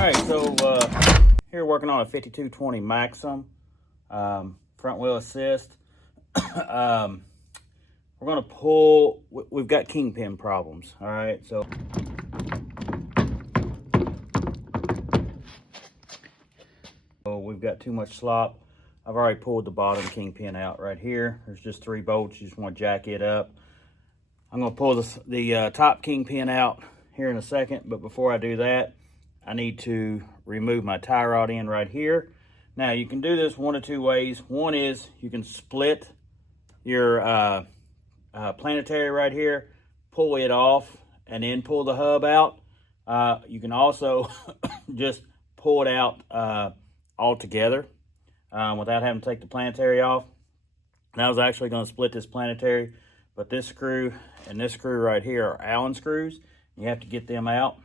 Alright, so here working on a 5220 Maxxum front wheel assist. We're going to pull, we've got kingpin problems. Alright, so we've got too much slop. I've already pulled the bottom kingpin out right here. There's just 3 bolts. You just want to jack it up. I'm going to pull the top kingpin out here in a second, but before I do that, I need to remove my tie rod end right here. Now, you can do this one of 2 ways. One is you can split your planetary right here, pull it off, and then pull the hub out. You can also just pull it out all together without having to take the planetary off. And I was actually going to split this planetary, but this screw and this screw right here are Allen screws. You have to get them out.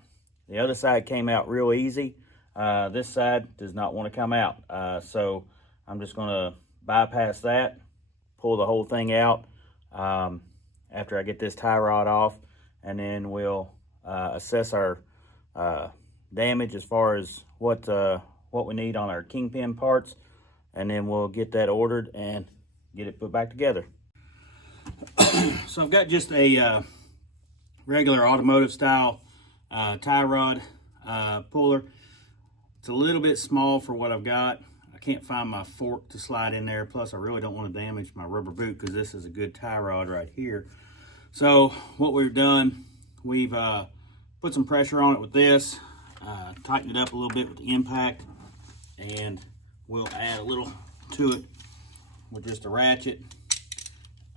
The other side came out real easy. This side does not want to come out. So I'm just going to bypass that, pull the whole thing out after I get this tie rod off, and then we'll assess our damage as far as what we need on our kingpin parts, and then we'll get that ordered and get it put back together. So I've got just a regular automotive style tie rod puller. It's a little bit small for what I've got. I can't find my fork to slide in there. Plus, I really don't want to damage my rubber boot because this is a good tie rod right here. So what we've done, we've put some pressure on it with this, tightened it up a little bit with the impact, and we'll add a little to it with just a ratchet.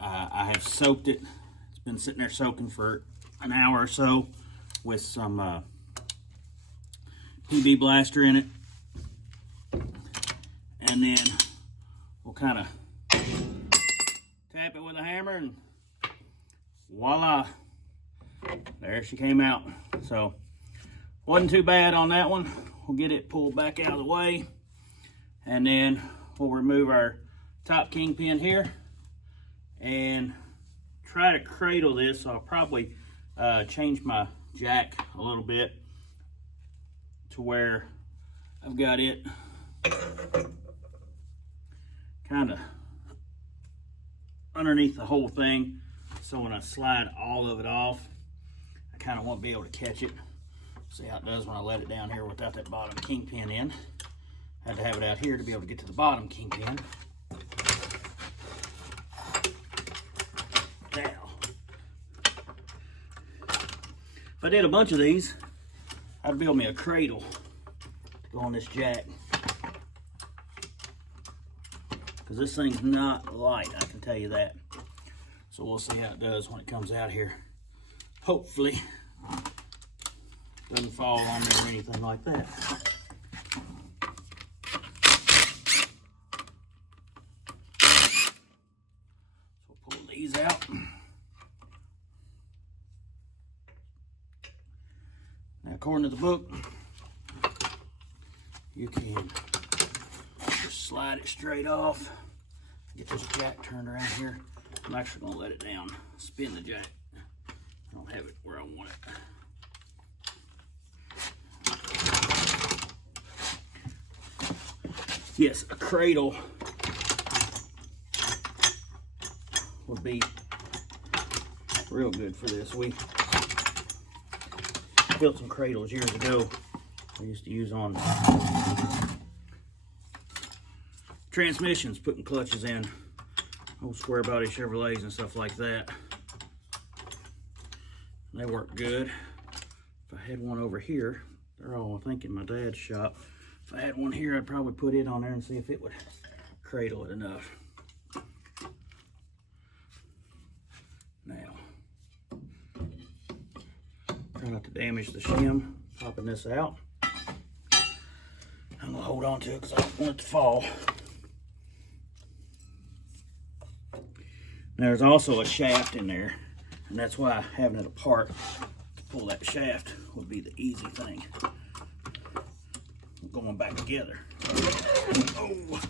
I have soaked it. It's been sitting there soaking for an hour or so with some PB blaster in it, and then we'll kind of tap it with a hammer, and voila, there she came out. So wasn't too bad on that one. We'll get it pulled back out of the way, and then we'll remove our top kingpin here and try to cradle this. So I'll probably change my jack a little bit to where I've got it kind of underneath the whole thing, so when I slide all of it off, I kind of won't be able to catch it. See how it does when I let it down here without that bottom kingpin in. I had to have it out here to be able to get to the bottom kingpin. Now, if I did a bunch of these, I'd build me a cradle to go on this jack, because this thing's not light, I can tell you that. So we'll see how it does when it comes out here. Hopefully it doesn't fall on me or anything like that. So we'll pull these out. Now, according to the book, you can just slide it straight off. Get this jack turned around here. I'm actually going to let it down, spin the jack. I don't have it where I want it. Yes, a cradle would be real good for this. We built some cradles years ago. I used to use on transmissions, putting clutches in old square body Chevrolets and stuff like that. They work good. If I had one over here, they're all, I think, in my dad's shop. If I had one here, I'd probably put it on there and see if it would cradle it enough. Now, try not to damage the shim, popping this out. I'm gonna hold on to it because I don't want it to fall. Now, there's also a shaft in there, and that's why having it apart to pull that shaft would be the easy thing. Going back together. Oh.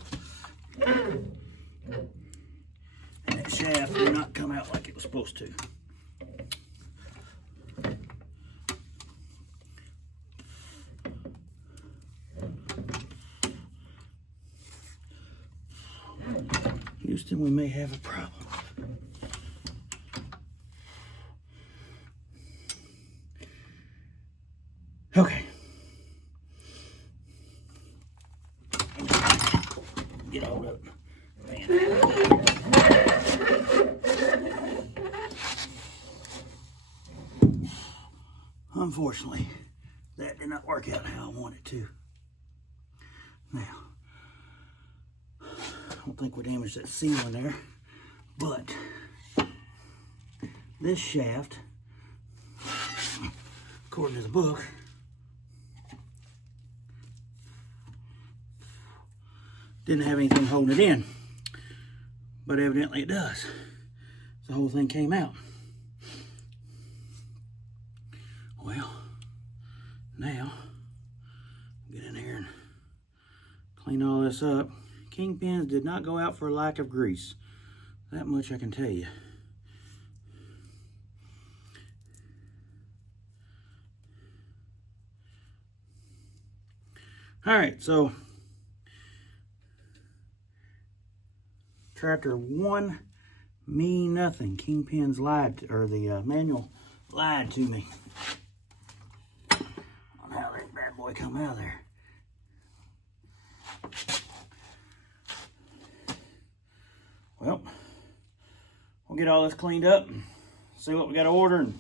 And that shaft did not come out like it was supposed to. Houston, we may have a problem. Okay. Get hold of it. Unfortunately, that did not work out how I wanted to. Now, I don't think we damaged that seal in there, but this shaft, according to the book, didn't have anything holding it in, but evidently it does. The whole thing came out. Well, now get in here and clean all this up. Kingpins did not go out for lack of grease. That much I can tell you. All right, so Tractor 1, me nothing. Kingpins lied, or the manual lied to me on how that bad boy come out of there. Well, we'll get all this cleaned up and see what we got to order and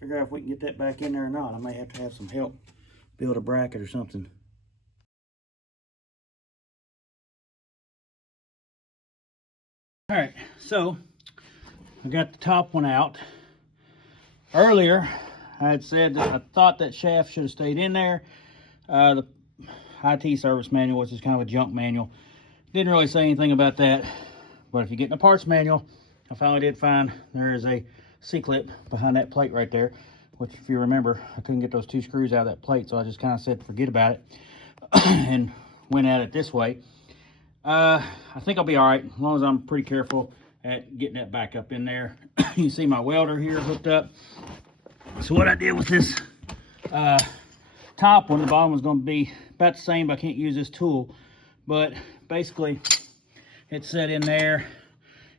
figure out if we can get that back in there or not. I may have to have some help build a bracket or something. All right, so I got the top one out. Earlier, I had said that I thought that shaft should have stayed in there. The IT service manual, which is kind of a junk manual, didn't really say anything about that. But if you get in the parts manual, I finally did find there is a C-clip behind that plate right there, which, if you remember, I couldn't get those 2 screws out of that plate, so I just kind of said forget about it and went at it this way. I think I'll be all right as long as I'm pretty careful at getting that back up in there. You see my welder here hooked up. So what I did with this top one, the bottom one's going to be about the same, but I can't use this tool. But basically, it's set in there,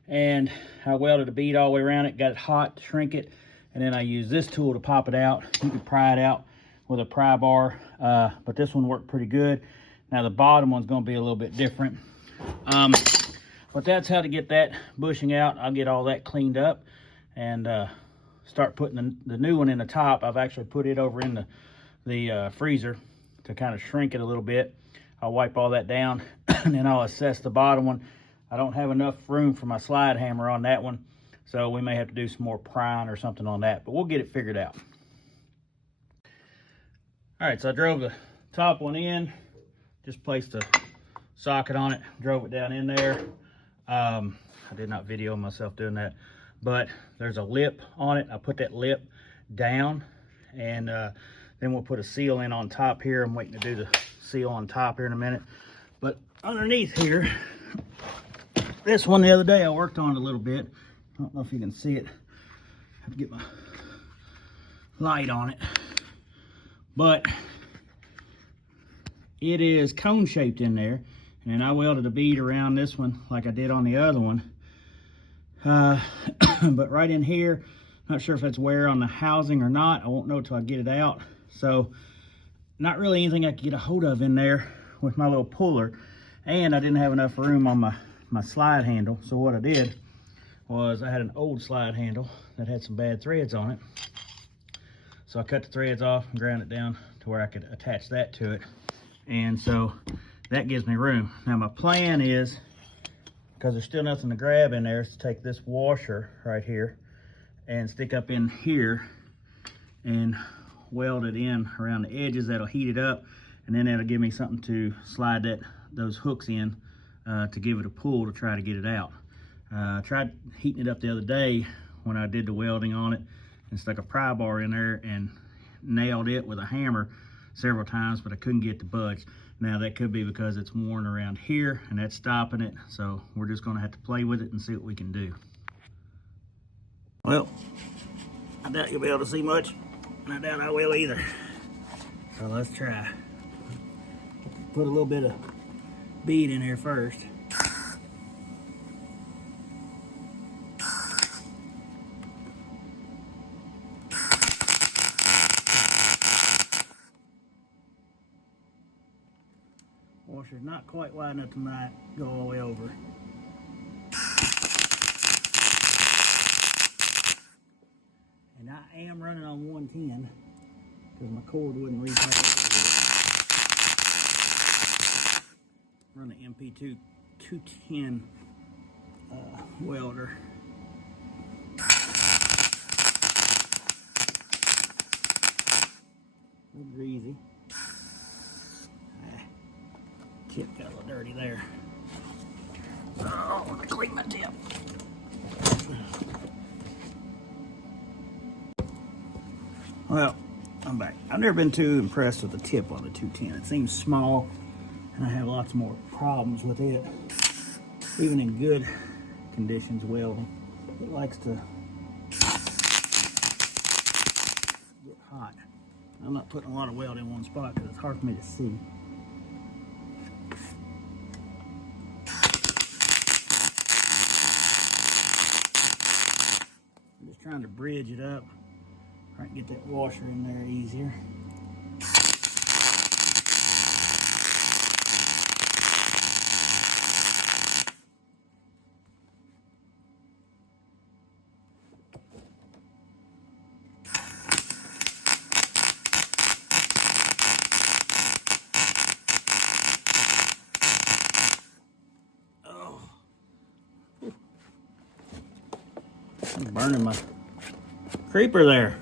and I welded a bead all the way around it, got it hot to shrink it, and then I used this tool to pop it out. You can pry it out with a pry bar, but this one worked pretty good. Now the bottom one's going to be a little bit different. But that's how to get that bushing out. I'll get all that cleaned up and start putting the new one in the top. I've actually put it over in the freezer to kind of shrink it a little bit. I'll wipe all that down and then I'll assess the bottom one. I don't have enough room for my slide hammer on that one, so we may have to do some more prying or something on that, but we'll get it figured out. All right, so I drove the top one in, just placed a socket on it, drove it down in there. I did not video myself doing that, but there's a lip on it. I put that lip down, and then we'll put a seal in on top here. I'm waiting to do the seal on top here in a minute. But underneath here, this one the other day I worked on it a little bit. I don't know if you can see it. I have to get my light on it. But it is cone shaped in there, and I welded a bead around this one like I did on the other one. But right in here, not sure if it's wear on the housing or not. I won't know till I get it out. So not really anything I can get a hold of in there with my little puller, and I didn't have enough room on my slide handle. So what I did was I had an old slide handle that had some bad threads on it. So I cut the threads off and ground it down to where I could attach that to it. And so that gives me room. Now my plan is, because there's still nothing to grab in there, is to take this washer right here and stick up in here and weld it in around the edges. That'll heat it up, and then that'll give me something to slide those hooks in to give it a pull to try to get it out. I tried heating it up the other day when I did the welding on it and stuck a pry bar in there and nailed it with a hammer several times, but I couldn't get it to budge. Now that could be because it's worn around here and that's stopping it, so we're just going to have to play with it and see what we can do. Well, I doubt you'll be able to see much, and I doubt I will either. So let's try. Put a little bit of bead in here first. Washer's not quite wide enough to not go all the way over. And I am running on 110 because my cord wouldn't reach out. Run an MP2 210 welder. A little greasy. Tip got a little dirty there. Oh, I'm gonna clean my tip. Well, I'm back. I've never been too impressed with the tip on the 210. It seems small, and I have lots more problems with it. Even in good conditions, welding, it likes to get hot. I'm not putting a lot of weld in one spot because it's hard for me to see. I'm just trying to bridge it up. Try and get that washer in there easier. I'm burning my creeper there.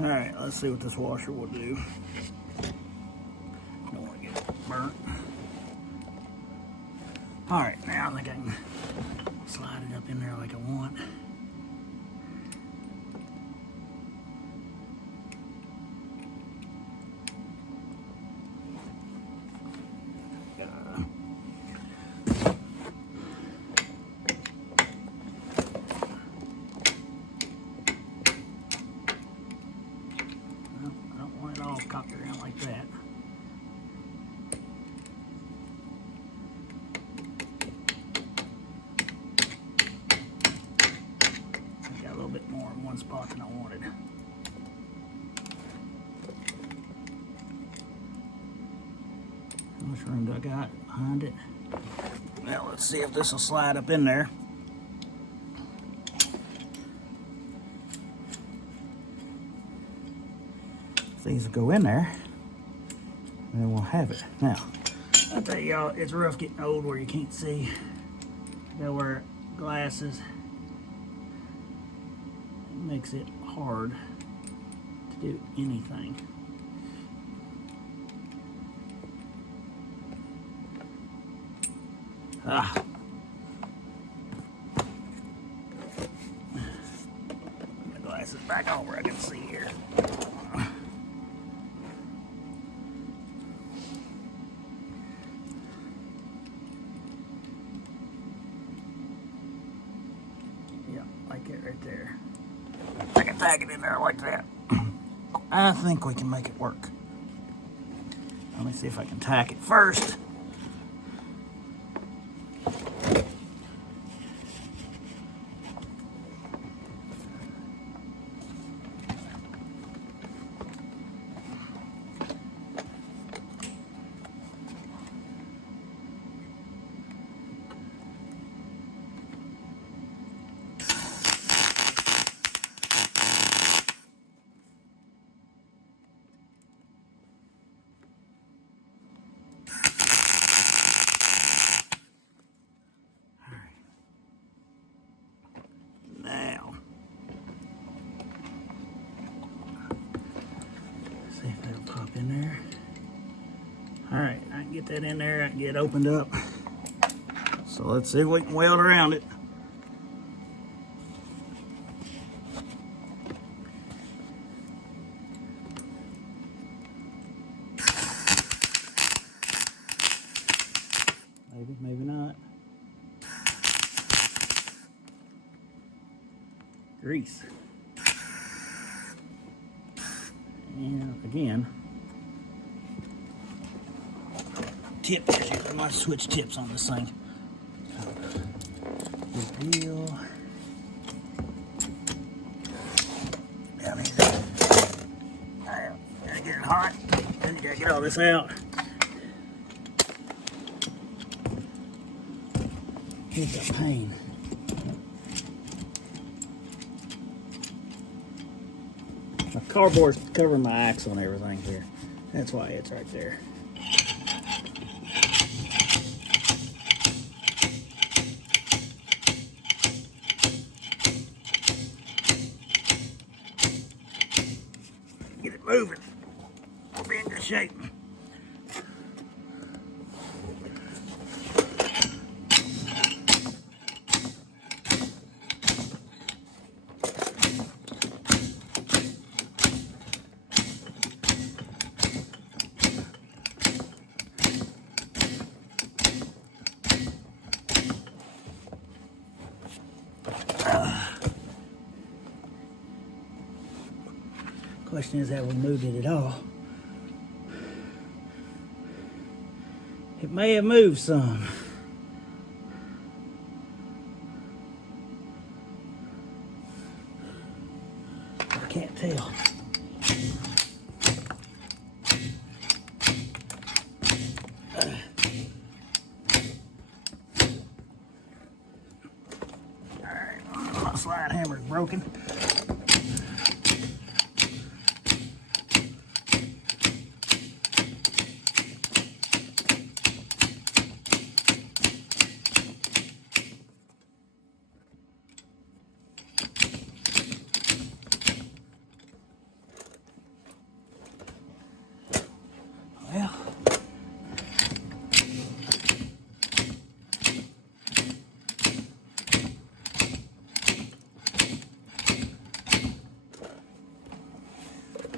All right, let's see what this washer will do. Don't want to get it burnt. All right, now I think I can slide it up in there like I want. Cocked around like that. I got a little bit more in one spot than I wanted. How much room do I got behind it? Well, let's see if this will slide up in there. These will go in there, and then we'll have it. Now, I'll tell y'all, it's rough getting old where you can't see. I gotta wear glasses. It makes it hard to do anything. Ah. Put my glasses back on where I can see here. Like it right there. I can tag it in there like that. I think we can make it work. Let me see if I can tack it first. See if that'll pop in there. All right, I can get that in there. I can get it opened up. So let's see if we can weld around it. Maybe, maybe not. Grease. And again, tip issue. I might switch tips on this thing. Good deal. Down here. Gotta get it hot. Then you gotta get all this out. It's a pain. My cardboard's covering my axle and everything here. That's why it's right there. Get it moving. We'll be in good shape. Question is, have we moved it at all? It may have moved some. I can't tell. Alright, my slide hammer is broken.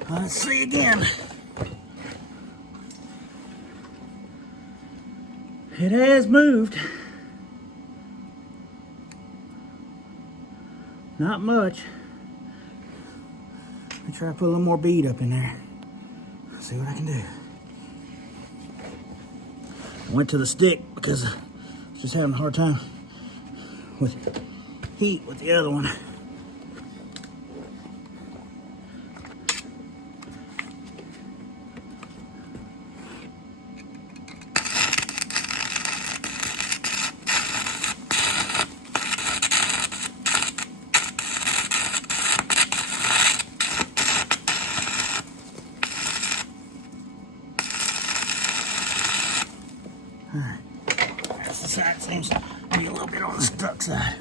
Well, let's see again. It has moved. Not much. Let me try to put a little more bead up in there. See what I can do. Went to the stick because I was just having a hard time with heat with the other one. Alright, that's the side. Seems to be a little bit on the stuck side.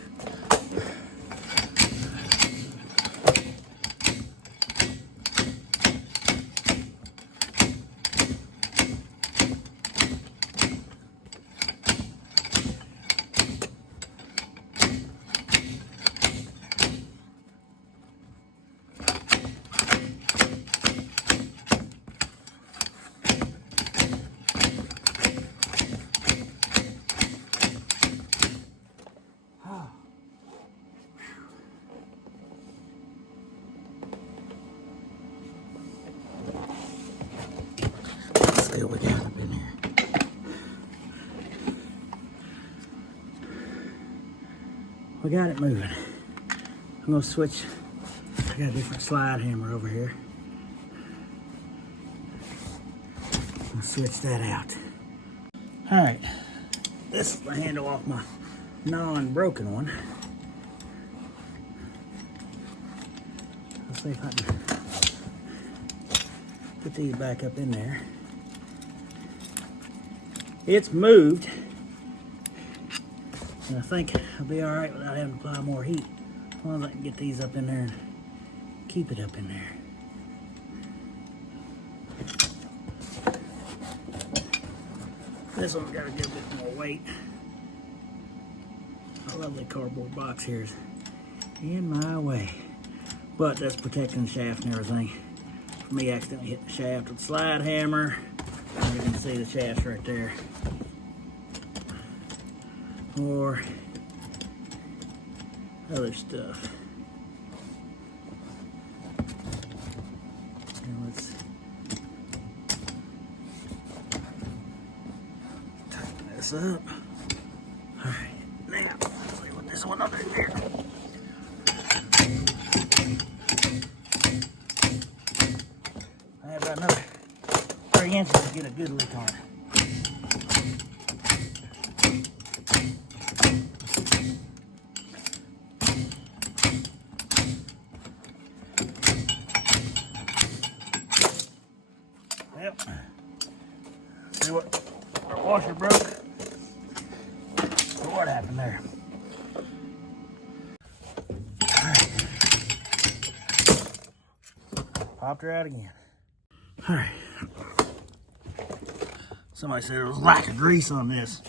See what we got up in here. We got it moving. I'm gonna switch. I got a different slide hammer over here. I'll switch that out. All right, this is the handle off my non-broken one. Let's see if I can put these back up in there. It's moved, and I think I'll be all right without having to apply more heat. As long as I can get these up in there and keep it up in there. This one's got a good bit more weight. My lovely cardboard box here is in my way, but that's protecting the shaft and everything. For me, accidentally hit the shaft with the slide hammer. You can see the shaft's right there. Or other stuff. And let's tighten this up. Alright, now let's see what this one will do here. I have about another 3 inches to get a good lick on it. Yep. See what our washer broke? So what happened there? Alright. Popped her out again. Alright. Somebody said there was lack of grease on this.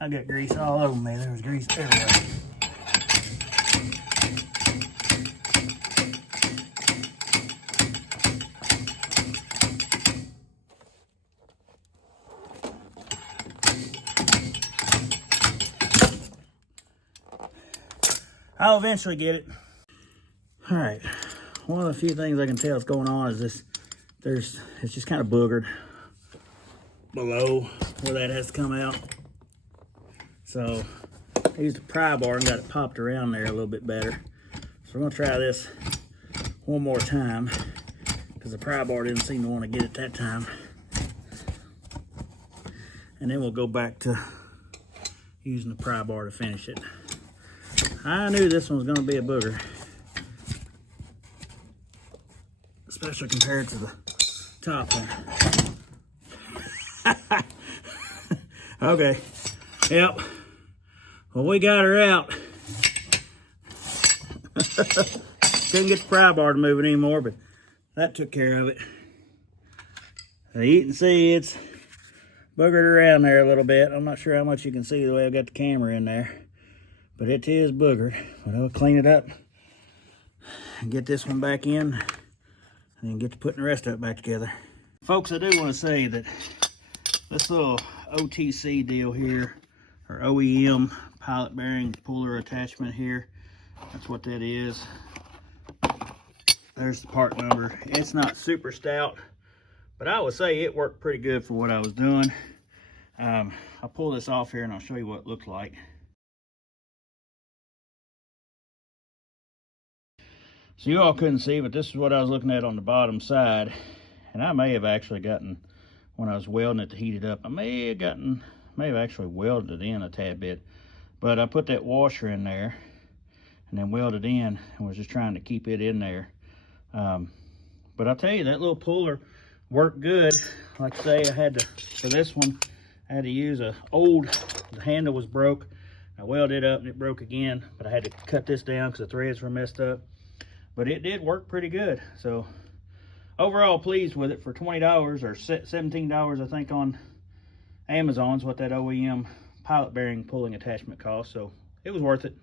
I got grease all over me. There was grease everywhere. I'll eventually get it. All right, one of the few things I can tell is going on is this, it's just kind of boogered below where that has to come out. So I used a pry bar and got it popped around there a little bit better. So we're gonna try this one more time because the pry bar didn't seem to want to get it that time. And then we'll go back to using the pry bar to finish it. I knew this one was going to be a booger, especially compared to the top one. Okay, yep. Well, we got her out. Couldn't get the pry bar to move it anymore, but that took care of it. Now, you can see it's boogered around there a little bit. I'm not sure how much you can see the way I got the camera in there. But it is boogered. But I'll clean it up and get this one back in and then get to putting the rest of it back together. Folks, I do want to say that this little OTC deal here, or OEM pilot bearing puller attachment here, that's what that is. There's the part number. It's not super stout, but I would say it worked pretty good for what I was doing. I'll pull this off here and I'll show you what it looked like. So you all couldn't see, but this is what I was looking at on the bottom side. And I may have actually gotten, when I was welding it to heat it up, I may have actually welded it in a tad bit. But I put that washer in there and then welded in and was just trying to keep it in there. But I'll tell you, that little puller worked good. Like I say, I had to, for this one, I had to use the handle was broke. I welded it up and it broke again, but I had to cut this down because the threads were messed up. But it did work pretty good. So overall pleased with it for $20 or $17, I think, on Amazon is what that OEM pilot bearing pulling attachment cost. So it was worth it.